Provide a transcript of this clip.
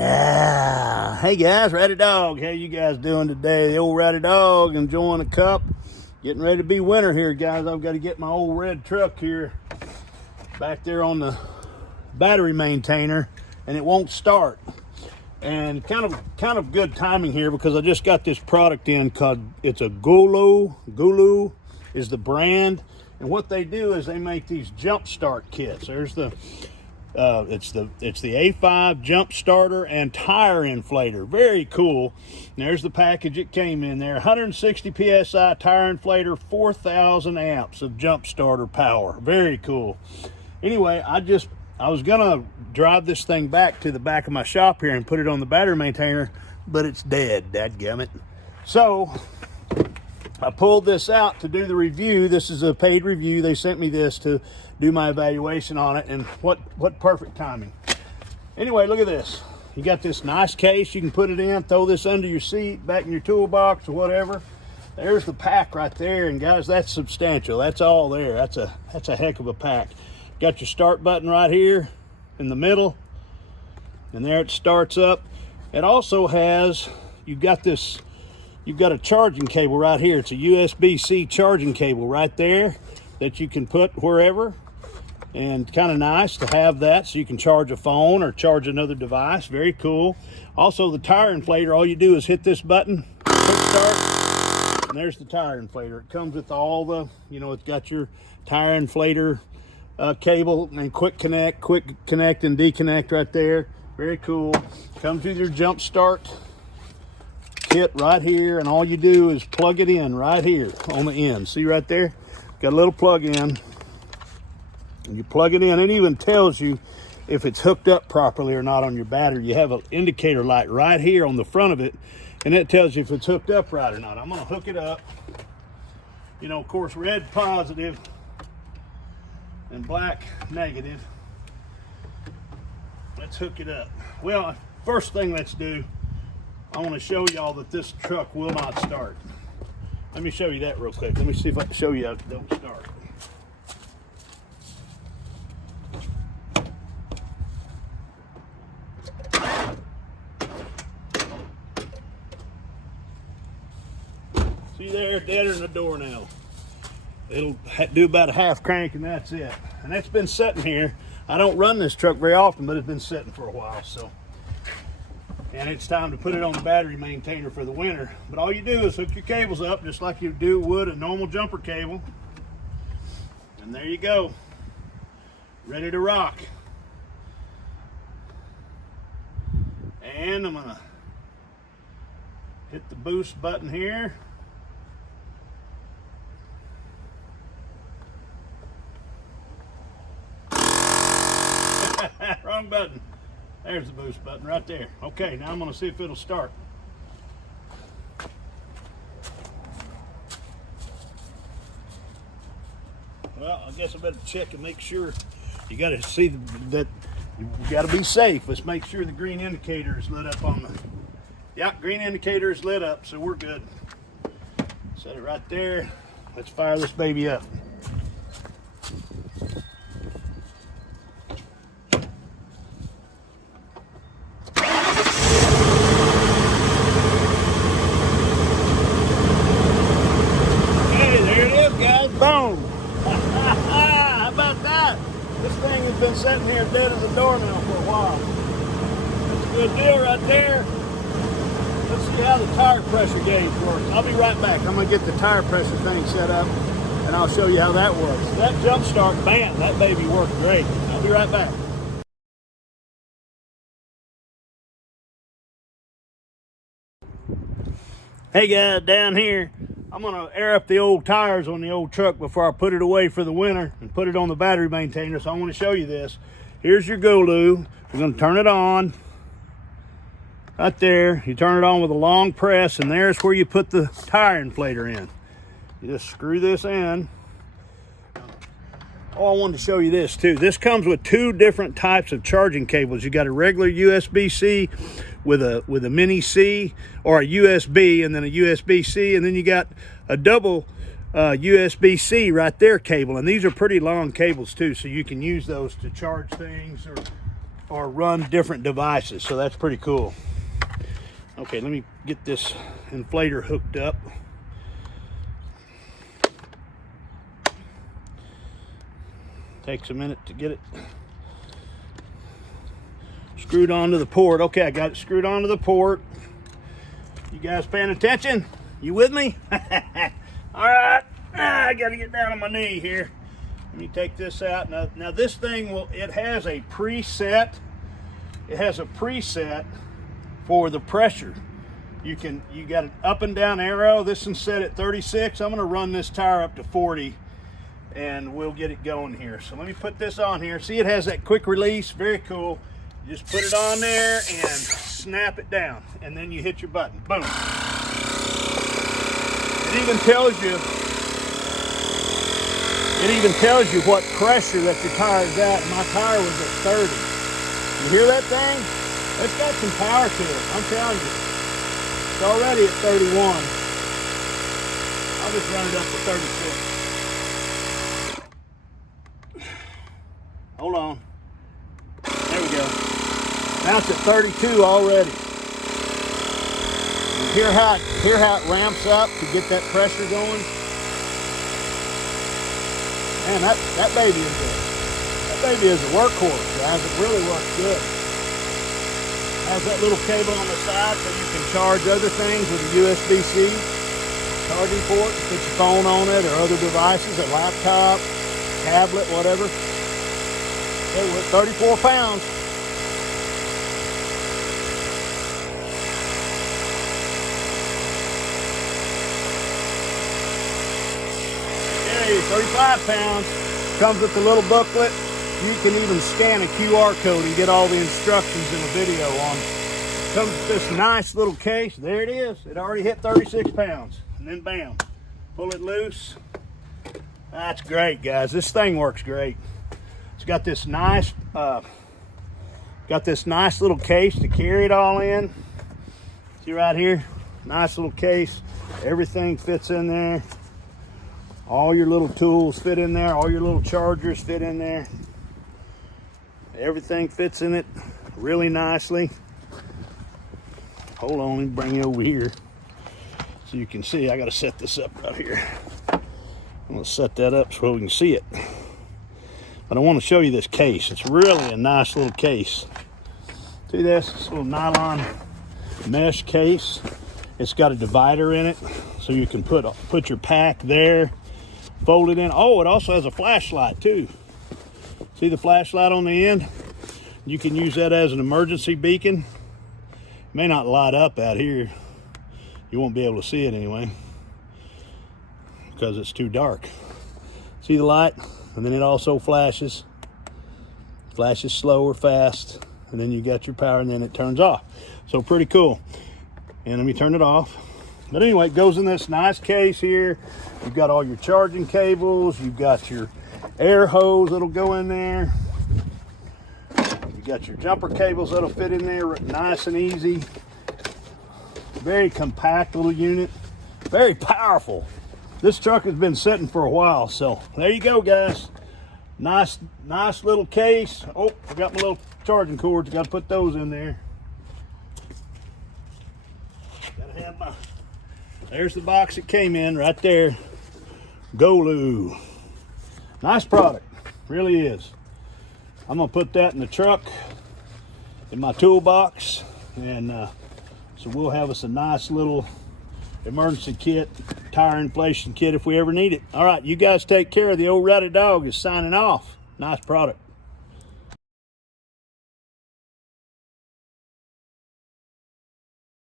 Hey guys, RowdyDawg. How you guys doing today? The old RowdyDawg enjoying a cup. Getting ready to be winter here, guys. I've got to get my old red truck here back there on the battery maintainer, and it won't start. And kind of good timing here because I just got this product in called, it's a Gooloo. Gooloo is the brand, and what they do is they make these jump start kits. There's the it's the A5 jump starter and tire inflator. Very cool. And there's the package it came in there. 160 psi tire inflator, 4,000 amps of jump starter power. Very cool. Anyway, I was gonna drive this thing back to the back of my shop here and put it on the battery maintainer, but it's dead, dadgummit. So I pulled this out to do the review. This is a paid review. They sent me this to do my evaluation on it, and what perfect timing. Anyway, look at this. You got this nice case you can put it in, throw this under your seat, back in your toolbox or whatever. There's the pack right there, and guys, that's substantial. That's all there. That's a heck of a pack. Got your start button right here in the middle, and there it starts up. It also has, you've got a charging cable right here. It's a USB-C charging cable right there that you can put wherever, and kind of nice to have that so you can charge a phone or charge another device. Very cool. Also, the tire inflator, all you do is hit this button, quick start, and there's the tire inflator. It comes with all the, it's got your tire inflator cable and quick connect and deconnect right there. Very cool. Comes with your jump start kit right here, and all you do is plug it in right here on the end. See right there? Got a little plug in. And you plug it in. It even tells you if it's hooked up properly or not on your battery. You have an indicator light right here on the front of it, and it tells you if it's hooked up right or not. I'm going to hook it up. Of course, red positive and black negative. Let's hook it up. Well, first thing let's do, I want to show y'all that this truck will not start. Let me show you that real quick. Let me see if I can show you how it don't start. See there, deader than a doornail. It'll do about a half crank and that's it. And that's been sitting here. I don't run this truck very often, but it's been sitting for a while, so. And it's time to put it on the battery maintainer for the winter. But all you do is hook your cables up just like you would a normal jumper cable. And there you go. Ready to rock. And I'm gonna hit the boost button here. Wrong button. There's the boost button right there. Okay, now I'm going to see if it'll start. Well, I guess I better check and make sure. You got to see that you got to be safe. Let's make sure the green indicator is lit up on the. Yeah, green indicator is lit up, so we're good. Set it right there. Let's fire this baby up. Boom! How about that? This thing has been sitting here dead as a doornail for a while. That's a good deal right there. Let's see how the tire pressure gauge works. I'll be right back. I'm going to get the tire pressure thing set up, and I'll show you how that works. That jump start, bam, that baby worked great. I'll be right back. Hey guys, down here. I'm going to air up the old tires on the old truck before I put it away for the winter and put it on the battery maintainer. So I want to show you this. Here's your Gooloo. We're going to turn it on. Right there. You turn it on with a long press, and there's where you put the tire inflator in. You just screw this in. Oh, I wanted to show you this too. This comes with two different types of charging cables. You got a regular USB-C with a mini C, or a USB and then a USB-C, and then you got a double USB-C right there cable. And these are pretty long cables too, so you can use those to charge things or or run different devices, so that's pretty cool. Okay, let me get this inflator hooked up. Takes a minute to get it screwed onto the port. Okay, I got it screwed onto the port. You guys paying attention? You with me? All right, I gotta get down on my knee here. Let me take this out. Now this thing it has a preset. It has a preset for the pressure. You got an up and down arrow. This one's set at 36. I'm gonna run this tire up to 40 and we'll get it going here. So let me put this on here. See, it has that quick release, very cool. You just put it on there and snap it down, and then you hit your button, boom. It even tells you what pressure that your tire is at. My tire was at 30. You hear that thing? It's got some power to it, I'm telling you. It's already at 31. I'll just run it up to 36. Hold on. There we go. Now it's at 32 already. And hear how it ramps up to get that pressure going. Man, that baby is a workhorse, guys. It really works good. Has that little cable on the side so you can charge other things with a USB-C charging port. Put your phone on it or other devices, a laptop, tablet, whatever. It was 34 pounds. Okay, 35 pounds. Comes with the little booklet. You can even scan a QR code and get all the instructions in the video on it. Comes with this nice little case. There it is. It already hit 36 pounds. And then bam, pull it loose. That's great, guys. This thing works great. It's got this nice little case to carry it all in. See right here? Nice little case. Everything fits in there. All your little tools fit in there. All your little chargers fit in there. Everything fits in it really nicely. Hold on, let me bring you over here so you can see. I got to set this up right here. I'm going to set that up so we can see it. But I want to show you this case. It's really a nice little case. See this little nylon mesh case? It's got a divider in it, so you can put your pack there, fold it in. Oh, it also has a flashlight too. See the flashlight on the end? You can use that as an emergency beacon. It may not light up out here. You won't be able to see it anyway because it's too dark. See the light? And then it also flashes. Flashes slow or fast. And then you got your power and then it turns off. So pretty cool. And let me turn it off. But anyway, it goes in this nice case here. You've got all your charging cables. You've got your air hose that'll go in there. You got your jumper cables that'll fit in there nice and easy. Very compact little unit. Very powerful. This truck has been sitting for a while, so there you go, guys. Nice little case. Oh, forgot my little charging cords. Got to put those in there. Gotta have my. There's the box it came in right there. Gooloo. Nice product, really is. I'm gonna put that in the truck, in my toolbox, and so we'll have us a nice little emergency kit, tire inflation kit if we ever need it. All right, you guys take care. The old RowdyDawg is signing off. Nice product.